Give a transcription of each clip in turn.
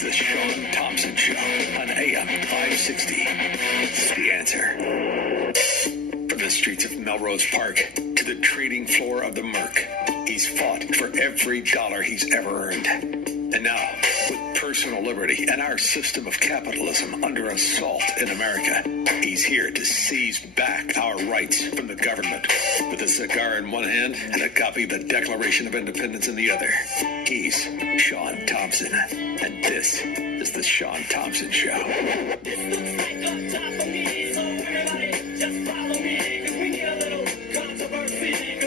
It's the Shaun Thompson Show on AM 560. The Answer. From the streets of Melrose Park to the trading floor of the Merc, he's fought for every dollar he's ever earned. And now, with personal liberty and our system of capitalism under assault in America, he's here to seize back our rights from the government. With a cigar in one hand and a copy of the Declaration of Independence in the other, he's Shaun Thompson. And this is the Shaun Thompson Show.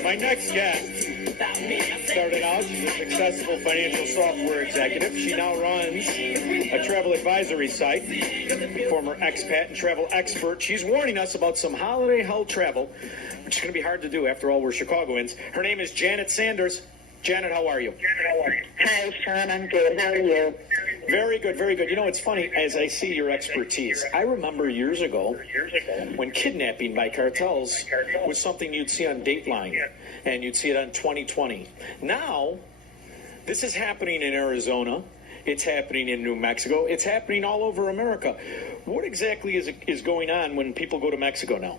My next guest started out, she's a successful financial software executive. She now runs a travel advisory site, former expat and travel expert. She's warning us about some holiday hell travel, which is going to be hard to do. After all, we're Chicagoans. Her name is Janet Sanders. Janet, how are you? Hi, Shaun. I'm good. How are you? Very good, very good. You know, it's funny, as I see your expertise, I remember years ago when kidnapping by cartels was something you'd see on Dateline, and you'd see it on 2020. Now, this is happening in Arizona. It's happening in New Mexico. It's happening all over America. What exactly is going on when people go to Mexico now?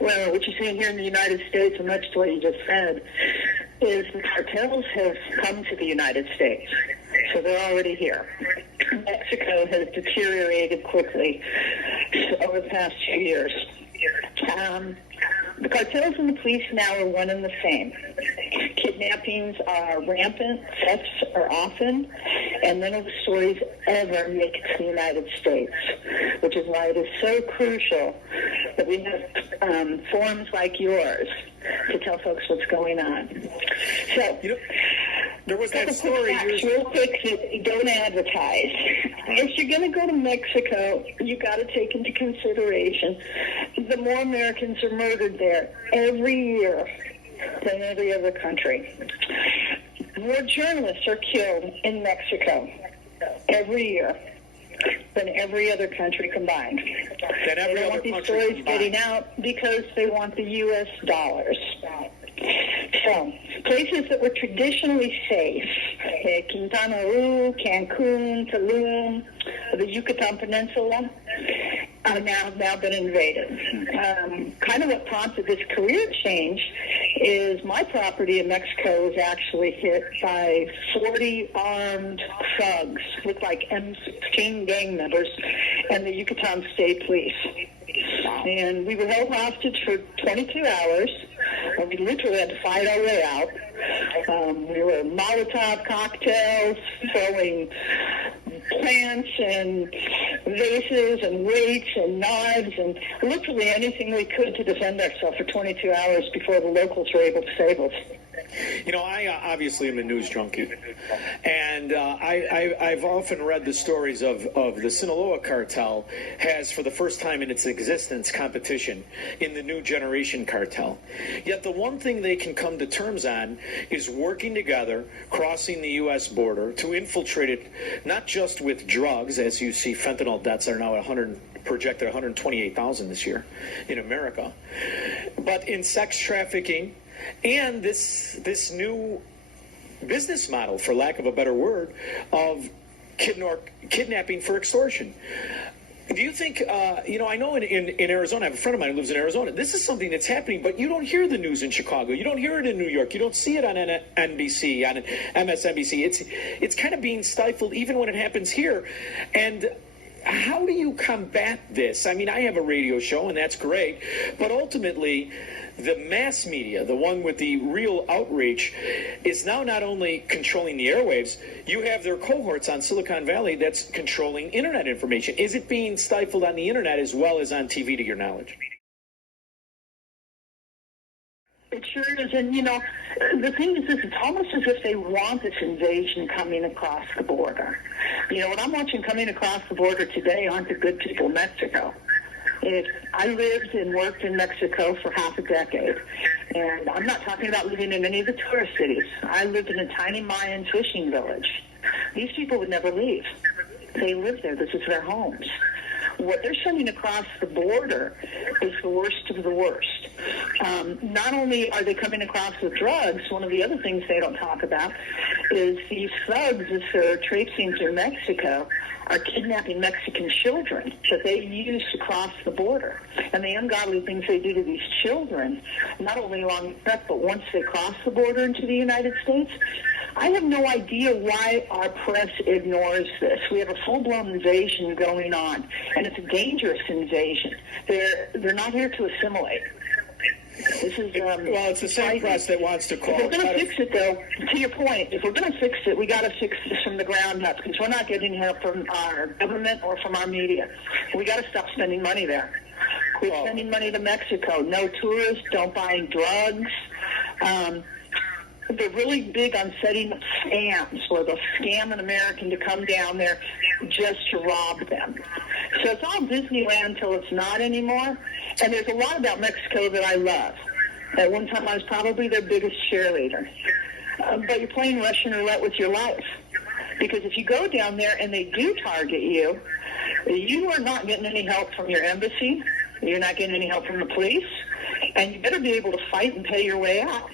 Well, what you're seeing here in the United States, and much to what you just said, is the cartels have come to the United States. So they're already here. Mexico has deteriorated quickly over the past 2 years. The cartels and the police now are one and the same. Kidnappings are rampant, thefts are often, and none of the stories ever make it to the United States, which is why it is so crucial that we have forums like yours to tell folks what's going on. So, there was that story. Real quick, don't advertise. If you're going to go to Mexico, you got to take into consideration the more Americans are murdered there every year than every other country. More journalists are killed in Mexico every year than every other country combined. They don't want these stories getting out because they want the U.S. dollars. So, places that were traditionally safe, Quintana Roo, Cancun, Tulum, the Yucatan Peninsula, have now been invaded. Kind of what prompted this career change is my property in Mexico was actually hit by 40 armed thugs, looked like M16 gang members, and the Yucatan State Police. And we were held hostage for 22 hours. We literally had to fight our way out. We were Molotov cocktails, throwing plants and vases and weights and knives and literally anything we could to defend ourselves for 22 hours before the locals were able to save us. You know, I obviously am a news junkie, and I've often read the stories of the Sinaloa cartel has, for the first time in its existence, competition in the new generation cartel. Yet the one thing they can come to terms on is working together, crossing the U.S. border to infiltrate it, not just with drugs, as you see fentanyl deaths are now projected 128,000 this year in America, but in sex trafficking. And this new business model, for lack of a better word, of kidnapping for extortion. Do you think, I know in Arizona, I have a friend of mine who lives in Arizona, this is something that's happening, but you don't hear the news in Chicago. You don't hear it in New York. You don't see it on NBC, on MSNBC. It's kind of being stifled even when it happens here. And how do you combat this? I mean, I have a radio show, and that's great, but ultimately, the mass media, the one with the real outreach, is now not only controlling the airwaves, you have their cohorts on Silicon Valley that's controlling internet information. Is it being stifled on the internet as well as on TV, to your knowledge? It sure is. And, the thing is this, it's almost as if they want this invasion coming across the border. What I'm watching coming across the border today aren't the good people of Mexico. I lived and worked in Mexico for half a decade, and I'm not talking about living in any of the tourist cities. I lived in a tiny Mayan fishing village. These people would never leave. They live there. This is their homes. What they're sending across the border is the worst of the worst. Not only are they coming across with drugs, one of the other things they don't talk about is these thugs, as they're traipsing through Mexico, are kidnapping Mexican children that they use to cross the border. And the ungodly things they do to these children, not only along the trek, but once they cross the border into the United States, I have no idea why our press ignores this. We have a full-blown invasion going on, and it's a dangerous invasion. They're not here to assimilate. This is well, it's the same press that wants to call. If we're going to fix it, though, to your point, if we're going to fix it, we got to fix this from the ground up, because we're not getting help from our government or from our media. We got to stop spending money there. Quit sending money to Mexico. No tourists. Don't buy drugs. They're really big on setting up scams where they'll scam an American to come down there just to rob them. So it's all Disneyland until it's not anymore. And there's a lot about Mexico that I love. At one time, I was probably their biggest cheerleader. But you're playing Russian roulette with your life. Because if you go down there and they do target you, you are not getting any help from your embassy. You're not getting any help from the police. And you better be able to fight and pay your way out.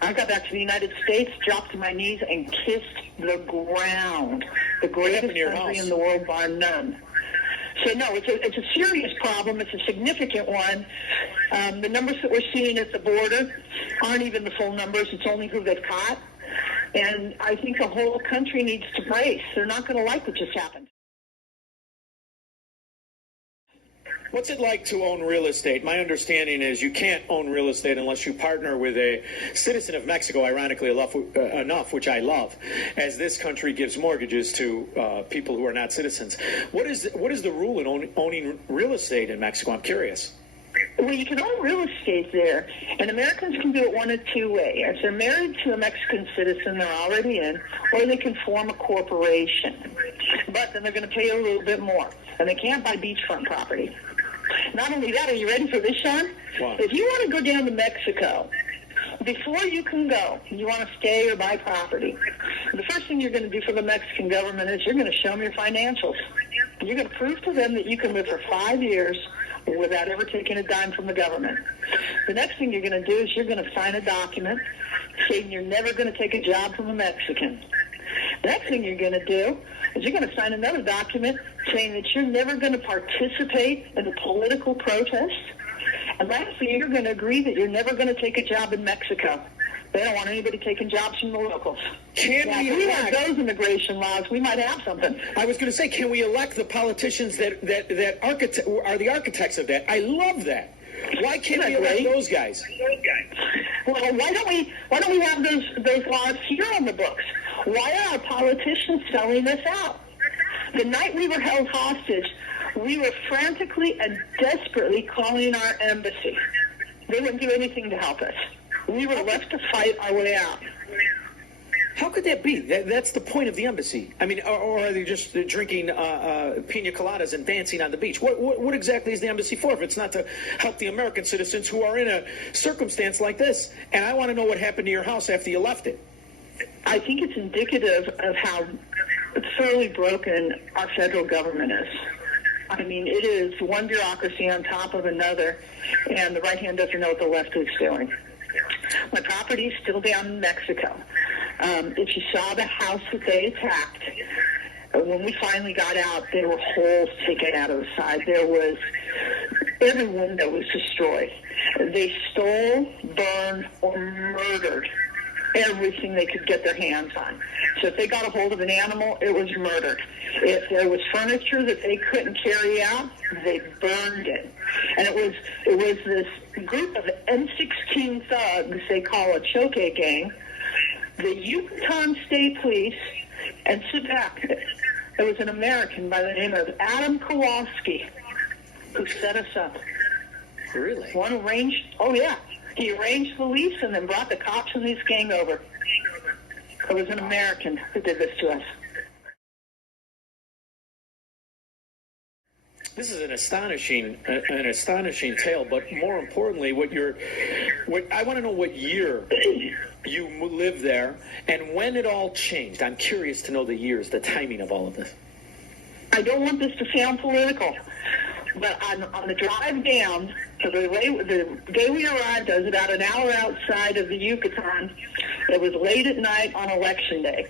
I got back to the United States, dropped to my knees, and kissed the ground. The greatest country in the world, bar none. So, no, it's a serious problem. It's a significant one. The numbers that we're seeing at the border aren't even the full numbers. It's only who they've caught. And I think the whole country needs to brace. They're not going to like what just happened. What's it like to own real estate? My understanding is you can't own real estate unless you partner with a citizen of Mexico, ironically enough, which I love, as this country gives mortgages to people who are not citizens. What is the rule in owning real estate in Mexico? I'm curious. Well, you can own real estate there, and Americans can do it one of two ways. If they're married to a Mexican citizen they're already in, or they can form a corporation. But then they're going to pay a little bit more, and they can't buy beachfront property. Not only that, are you ready for this, Shaun? Wow. If you want to go down to Mexico, before you can go, you want to stay or buy property, the first thing you're going to do for the Mexican government is you're going to show them your financials. You're going to prove to them that you can live for 5 years without ever taking a dime from the government. The next thing you're going to do is you're going to sign a document saying you're never going to take a job from a Mexican. The next thing you're going to do is you're going to sign another document saying that you're never going to participate in a political protest. And lastly, you're going to agree that you're never going to take a job in Mexico. They don't want anybody taking jobs from the locals. If we had those immigration laws, we might have something. I was going to say, can we elect the politicians that are the architects of that? I love that. Why can't we elect those guys? Well, why don't we have those laws here on the books? Why are our politicians selling us out? The night we were held hostage, we were frantically and desperately calling our embassy. They wouldn't do anything to help us. We were left to fight our way out. How could that be? That's the point of the embassy. I mean, or are they just drinking pina coladas and dancing on the beach? What exactly is the embassy for if it's not to help the American citizens who are in a circumstance like this? And I want to know what happened to your house after you left it. I think it's indicative of how thoroughly broken our federal government is. I mean, it is one bureaucracy on top of another, and the right hand doesn't know what the left is doing. My property is still down in Mexico. If you saw the house that they attacked, when we finally got out, there were holes taken out of the side. Every window was destroyed. They stole, burned, or murdered everything they could get their hands on. So if they got a hold of an animal, it was murdered. If there was furniture that they couldn't carry out, they burned it. And it was this group of M16 thugs they call a choke gang, the Yucatan State Police, and sit back. There was an American by the name of Adam Kowalski who set us up. Really? He arranged the lease and then brought the cops and this gang over. It was an American who did this to us. This is an astonishing tale, but more importantly, I want to know what year you lived there and when it all changed. I'm curious to know the years, the timing of all of this. I don't want this to sound political, but on the drive down, so the day we arrived, I was about an hour outside of the Yucatan. It was late at night on Election Day,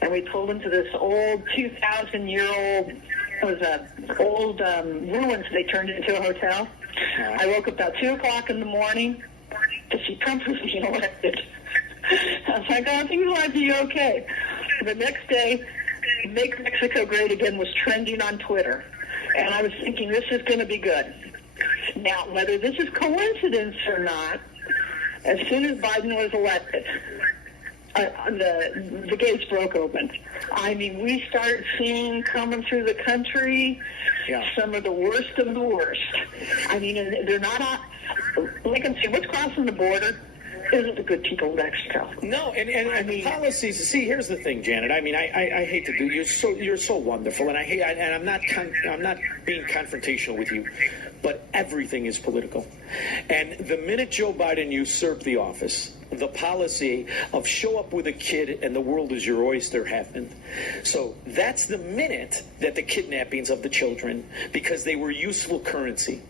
and we pulled into this old 2,000-year-old, it was old ruins they turned into a hotel. I woke up about 2 o'clock in the morning to see Trump was being elected. I was like, oh, things might be okay. The next day, Make Mexico Great Again was trending on Twitter, and I was thinking this is going to be good. Now, whether this is coincidence or not, as soon as Biden was elected, the gates broke open. I mean, we started seeing coming through the country some of the worst of the worst. I mean, they're not, like I'm saying, what's crossing the border isn't the good people of Mexico. No, and the policies. See, here's the thing, Janet. I mean, I hate to do. You're so wonderful, and I'm not being confrontational with you, but everything is political. And the minute Joe Biden usurped the office, the policy of show up with a kid and the world is your oyster happened. So that's the minute that the kidnappings of the children, because they were useful currency.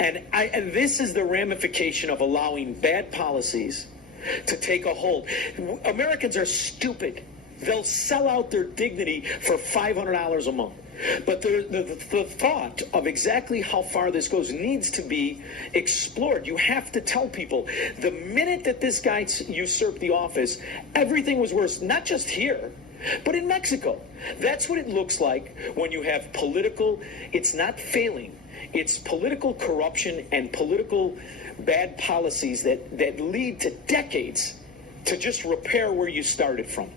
And this is the ramification of allowing bad policies to take a hold. Americans are stupid. They'll sell out their dignity for $500 a month. But the thought of exactly how far this goes needs to be explored. You have to tell people, the minute that this guy usurped the office, everything was worse, not just here, but in Mexico. That's what it looks like when you have political, it's not failing. It's political corruption and political bad policies that lead to decades to just repair where you started from.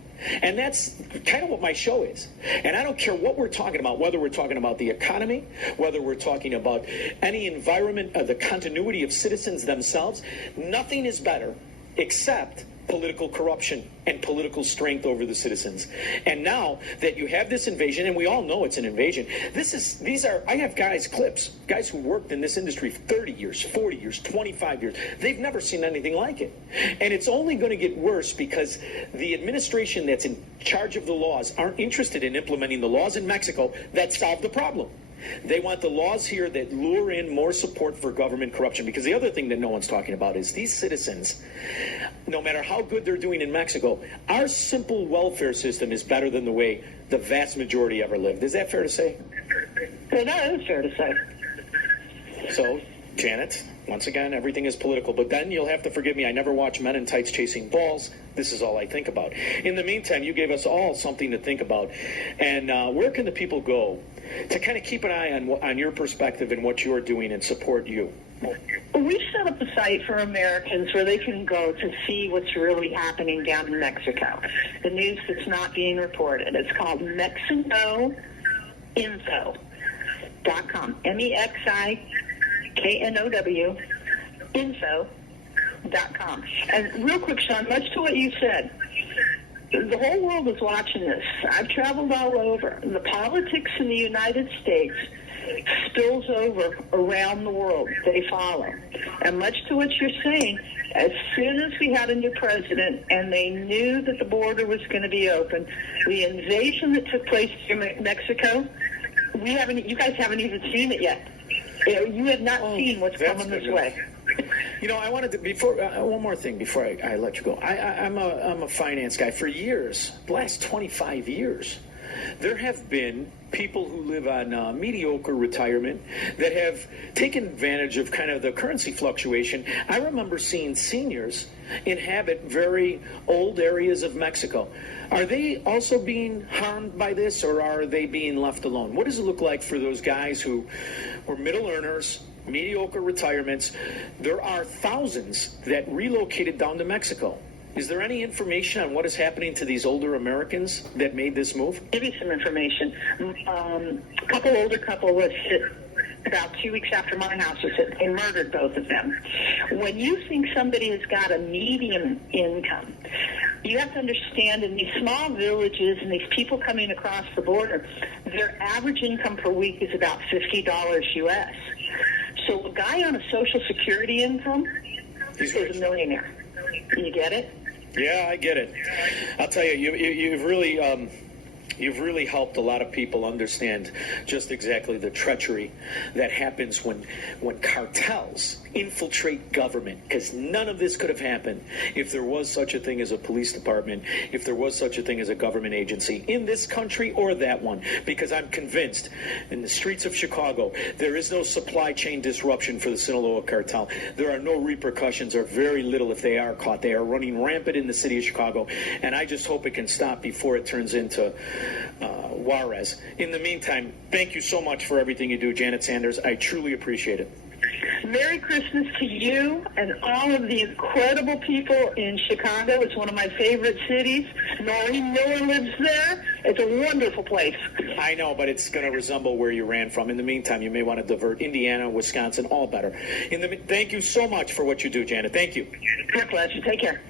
And that's kind of what my show is. And I don't care what we're talking about, whether we're talking about the economy, whether we're talking about any environment, the continuity of citizens themselves. Nothing is better except political corruption and political strength over the citizens. And now that you have this invasion, and we all know it's an invasion, I have guys who worked in this industry for 30 years, 40 years, 25 years. They've never seen anything like it. And it's only going to get worse because the administration that's in charge of the laws aren't interested in implementing the laws in Mexico that solve the problem. They want the laws here that lure in more support for government corruption. Because the other thing that no one's talking about is these citizens, no matter how good they're doing in Mexico, our simple welfare system is better than the way the vast majority ever lived. Is that fair to say? Well, that is fair to say. So, Janet, once again, everything is political. But then you'll have to forgive me. I never watch Men in Tights Chasing Balls. This is all I think about. In the meantime, you gave us all something to think about. And where can the people go to kind of keep an eye on your perspective and what you're doing and support you? We've set up a site for Americans where they can go to see what's really happening down in Mexico, the news that's not being reported. It's called MexicoInfo.com, MEXIKNOW, info.com. And real quick, Shaun, much to what you said, the whole world is watching this. I've traveled all over. The politics in the United States spills over around the world. They follow. And much to what you're saying, as soon as we had a new president and they knew that the border was going to be open, the invasion that took place in Mexico, you guys haven't even seen it yet. You have not seen what's coming this way. You know, I wanted to one more thing before I let you go. I'm a finance guy for years. The last 25 years, there have been people who live on mediocre retirement that have taken advantage of kind of the currency fluctuation. I remember seeing seniors inhabit very old areas of Mexico. Are they also being harmed by this, or are they being left alone? What does it look like for those guys who were middle earners, mediocre retirements? There are thousands that relocated down to Mexico. Is there any information on what is happening to these older Americans that made this move? Give you some information. A older couple was hit about 2 weeks after my house was hit. They murdered both of them. When you think somebody has got a medium income, you have to understand in these small villages and these people coming across the border, their average income per week is about $50 U.S. So a guy on a Social Security income is a millionaire. You get it? Yeah, I get it. I'll tell you, you've really You've really helped a lot of people understand just exactly the treachery that happens when cartels infiltrate government, because none of this could have happened if there was such a thing as a police department, if there was such a thing as a government agency in this country or that one, because I'm convinced in the streets of Chicago there is no supply chain disruption for the Sinaloa cartel. There are no repercussions, or very little if they are caught. They are running rampant in the city of Chicago, and I just hope it can stop before it turns into Juarez. In the meantime, thank you so much for everything you do, Janet Sanders. I truly appreciate it. Merry Christmas to you and all of the incredible people in Chicago. It's one of my favorite cities. Noreen Miller lives there. It's a wonderful place. I know, but it's going to resemble where you ran from. In the meantime, you may want to divert Indiana, Wisconsin, all better. Thank you so much for what you do, Janet. Thank you. My pleasure. Take care.